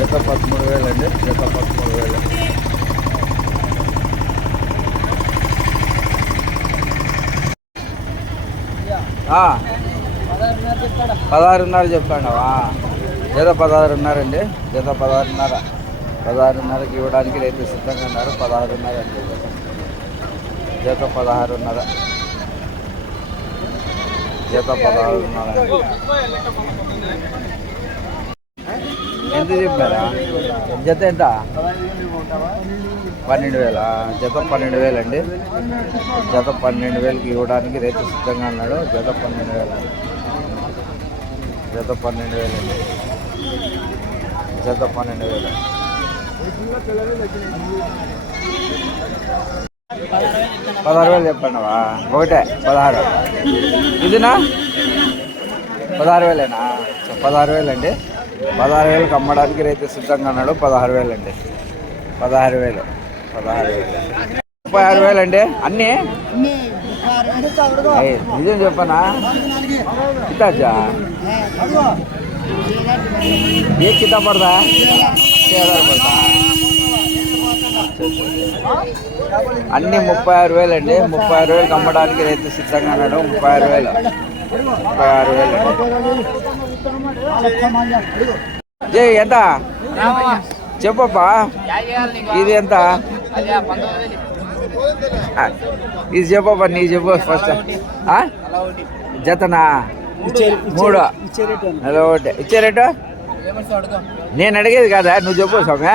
జత పదమూడు వేలు అండి జత పదమూడు వేలు. పదహారున్నర చెప్పాడవా జత పదహారున్నారండి జత పదహారున్నర. పదహారున్నరకి ఇవ్వడానికి రైతు సిద్ధంగా ఉన్నారు పదహారున్నర అండి జత పదహారున్నర. జత పదహారున్నర. ఎంత చెప్పారా? జత ఎంత? పన్నెండు వేల? జత పన్నెండు వేలు అండి జత పన్నెండు వేలకి ఇవ్వడానికి రైతు సిద్ధంగా ఉన్నాడు. జత పన్నెండు వేలు. జత పన్నెండు వేలు అండి జత పన్నెండు వేలు. పదహారు వేలు చెప్పండివా ఒకటే పదహారు. ఇదినా? పదహారు వేలేనా? పదహారు వేలండి. పదహారు వేలకు అమ్మడానికి రైతు సిద్ధంగా ఉన్నాడు. పదహారు వేలు అండి. పదహారు వేలు. పదహారు వేలు. ముప్పై ఆరు వేలు అండి. అన్నీ? నిజం చెప్పనా? ఇతాచా ఏ కితా పడదా పడదా అన్ని ముప్పై ఆరు వేలు అండి. ముప్పై ఆరు వేలకు అమ్మడానికి రైతు సిద్ధంగా ఉన్నాడు. ముప్పై ఆరు వేలు. ముప్పై ఆరు వేలు. జై ఎంత? చెప్పప్పా? ఇది ఎంత? ఇది చెప్పప్పా నీ చెప్పు ఫస్ట్? జతనా? మూడు. హలో ఒకటి ఇచ్చే రేటు? నేను అడిగేది కాదా? నువ్వు చెప్పు స్వామి?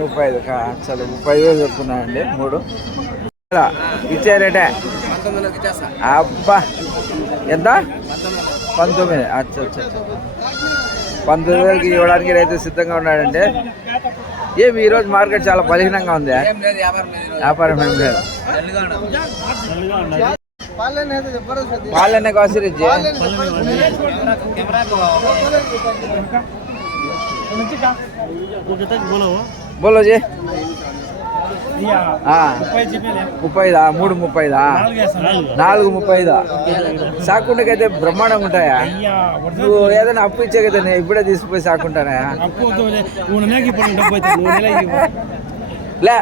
ముప్పై ఐదు కా- చలో ముప్పై ఐదు వేలు చెప్తున్నానండి మూడు. ఇచ్చే రేటే? అబ్బా. ఎంత? పంతొమ్మిది. అచ్చా అచ్చా అచ్చా. పంతొమ్మిది వేలకి ఇవ్వడానికి రైతు సిద్ధంగా ఉన్నాడండి ఏమి ఈరోజు మార్కెట్ చాలా బలహీనంగా ఉంది? వ్యాపారం ఏం లేదు. పాలనే కాసిరిచ్చి బోలో జీ. ఆ, ముప్పైదా? మూడు ముప్పైదా? నాలుగు ముప్పైదా? సాకుండకైతే బ్రహ్మాండంగా ఉంటాయా? నువ్వు ఏదైనా అప్పు ఇచ్చే కదా నేను ఇప్పుడే తీసుకుపోయి సాకుంటానా? లే.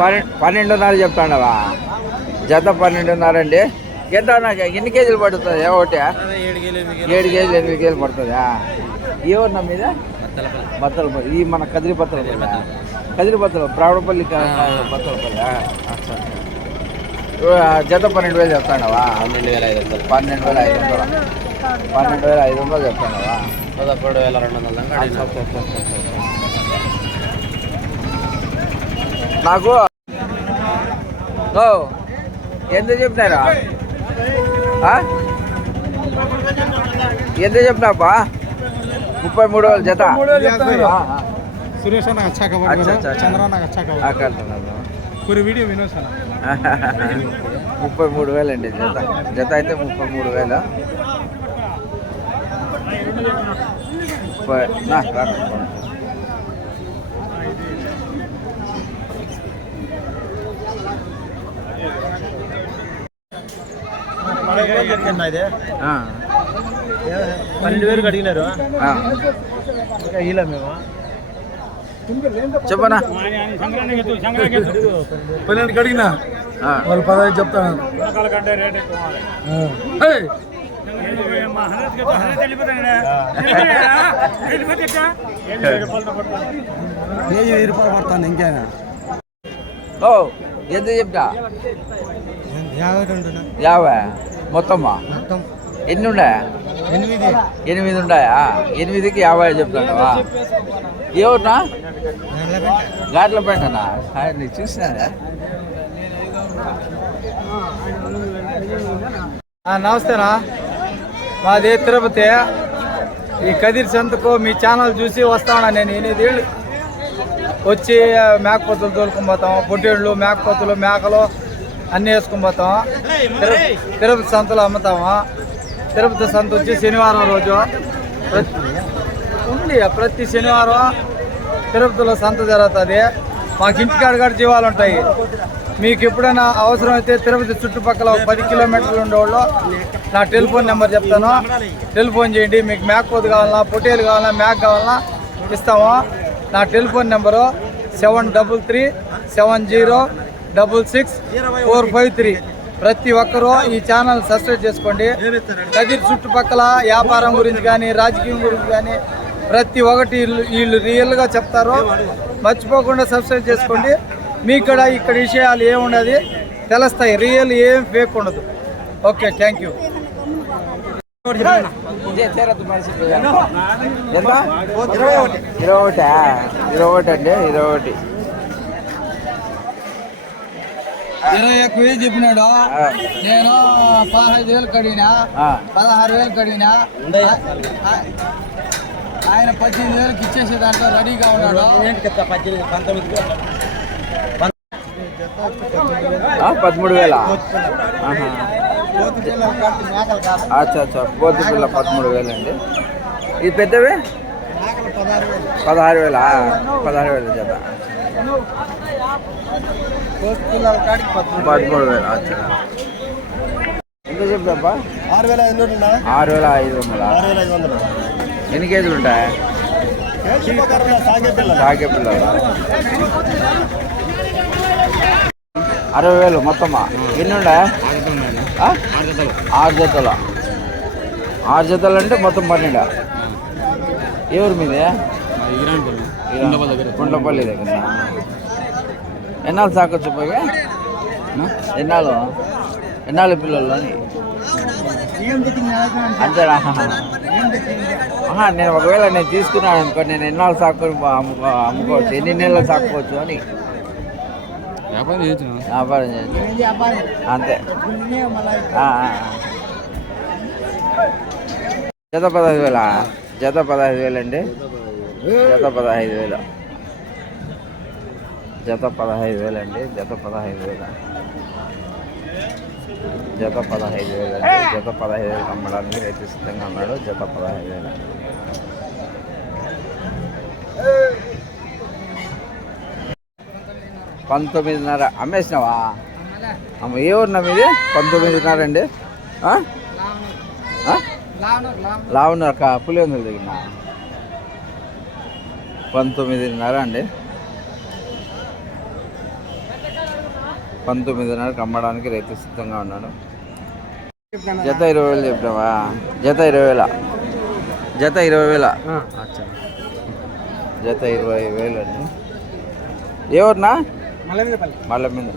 పన్నె- పన్నెండున్నర చెప్తాండవా? జత పన్నెండున్నర అండి ఎంత నాకు ఎన్ని కేజీలు పడుతుంది ఒకటి ఏడు కేజీలు ఎనిమిది కేజీలు. పడుతుందా? ఏ ఊరు మీద? బత్తలపల్లి. ఈ మన కదిరి బత్తలపల్లి కదిరి బత్తల ప్రావడపల్లి బత్తలపల్లి. జత పన్నెండు వేలు చెప్తాండవా పన్నెండు వేల ఐదు వందలు. పన్నెండు వేల ఐదు వందలు? పన్నెండు వేల ఐదు వందలు చెప్తాండవా పదకొండు వేల రెండు వందల. నాకు ఓ ఎంత చెప్పినారా? ఆ? ఎంత చెప్పినాపా ముప్పై మూడు వేల జత. సురేష్ అచ్చా చంద్ర అచ్చా కొన్ని వీడియో సార్ ముప్పై మూడు వేలు అండి జత. జత అయితే ముప్పై మూడు వేలు? ముప్పై ఇది? పన్నెండు వేలకు అడిగినారు ఇలా మేము. చెప్పనా? పన్నెండుకి అడిగినా ఆ. వాళ్ళు పదహైదు చెప్తాను కేజీ వెయ్యి రూపాయలు పడతాను ఇంకేనా? ఓ ఎంత చెప్తా యాభై రెండు యాభై? మొత్తమా? మొత్తం. ఎన్ని ఉండే ఎనిమిది. ఎనిమిది ఉన్నాయా ఎనిమిదికి యాభై చెప్తావా ఎవరునా? గాట్ల పెట్టనా నీకు చూసినా నమస్తేనా? మాది తిరుపతి. ఈ కదిరి సంతకు మీ ఛానల్ చూసి వస్తాను నేను ఎనిమిదేళ్ళు. వచ్చి మేకపోతులు తోలుకొని పోతాం. పొట్టేళ్ళు మేకపోతులు మేకలు అన్నీ వేసుకొని పోతాం. తిరు- తిరుపతి సంతలో అమ్ముతాము? తిరుపతి సంత వచ్చి శనివారం రోజు. ఉంది ప్రతి శనివారం తిరుపతిలో సంత జరుగుతుంది. మాకు ఇంటికాడ జీవాలు ఉంటాయి. మీకు ఎప్పుడైనా అవసరమైతే తిరుపతి చుట్టుపక్కల పది కిలోమీటర్లు ఉండేవాళ్ళు నా టెలిఫోన్ నెంబర్ చెప్తాను. టెలిఫోన్ చేయండి మీకు మేకపోతు కావాలన్నా పొట్టేలు కావాలన్నా మేక్ కావాలన్నా ఇస్తాము. నా telephone number seven double three seven zero double six four five three. ప్రతి ఒక్కరూ ఈ ఛానల్ సబ్స్క్రైబ్ చేసుకోండి. కదిరి చుట్టుపక్కల వ్యాపారం గురించి కానీ రాజకీయం గురించి కానీ ప్రతి ఒక్కటి వీళ్ళు- రియల్గా చెప్తారు. మర్చిపోకుండా సబ్స్క్రైబ్ చేసుకోండి. మీ కూడా ఇక్కడ విషయాలు ఏముండదు. తెలుస్తాయి. రియల్ ఏం ఫేక్ ఉండదు. ఓకే థ్యాంక్ యూ ఇరవై ఒకటి. ఇరవై ఒకటి. అండి ఇరవై ఒకటి. ఇరవై ఎక్కువ చెప్పినాడు. ఆ, నేను పదహైదు వేలు కడిగినా పదహారు వేలు కడిగినా ఆయన పద్దెనిమిది వేలకు ఇచ్చేసే దాంట్లో రెడీగా ఉన్నాడు. పదమూడు వేల? అచ్చా అచ్చా. పోతు పిల్ల పదమూడు వేలు అండి ఇది పెద్దవి పదహారు వేల. పదహారు వేల జత. పదమూడు వేలు అచ్చా. ఎంత చెప్తాపా ఆరు వేల ఐదు వందలు ఆరు వేల ఐదు వందల ఆరు వేల ఐదు వందలు ఎన్ని కేజీలు ఉంటాయి సాగే పిల్లలు? అరవై వేలు మొత్తమా? ఎన్ని ఉన్నాయి ఆ? ఆరు జతలు? ఆరు జతలు అంటే మొత్తం పన్నెండు? ఎవరి మీదే? గుండ్లపల్లి దగ్గర. ఎన్నాళ్ళు సాకొచ్చు పోయి? ఎన్నాళ్ళు? ఎన్నాళ్ళు పిల్లలు? అని అంతేనా? నేను ఒకవేళ నేను తీసుకున్నాను అనుకో నేను ఎన్నాళ్ళు సాకుని అమ్ముకో అమ్ముకోవచ్చు. ఎన్ని నెలలు సాక్కోవచ్చు అని. వ్యాపారం చేసిన వ్యాపారం చేయొచ్చు. అంతే. జత పదహైదు వేల? జత పదహైదు వేలు అండి జత పదహైదు వేలు. జత పదహైదు వేలు అండి జత పదహైదు వేలు. జత పదహైదు వేలు అండి జత పదహైదు వేలు అమ్మడానికి రైతు సిద్ధంగా ఉన్నాడు జత పదహైదు వేలు. పంతొమ్మిదిన్నర అమ్మేసినావా? అమ్మ ఏ ఊరినా మీది పంతొమ్మిదిన్నర అండి. కా పులివెందులు దిగిన పంతొమ్మిదిన్నర అండి. పంతొమ్మిదిన్నరకు అమ్మడానికి రైతు సిద్ధంగా ఉన్నాడు. జత ఇరవై వేలు చెప్పినావా? జత ఇరవై వేల. జత ఇరవై వేల. జత ఇరవై వేలు అండి. ఏ ఊరినా మళ్ళీ మీద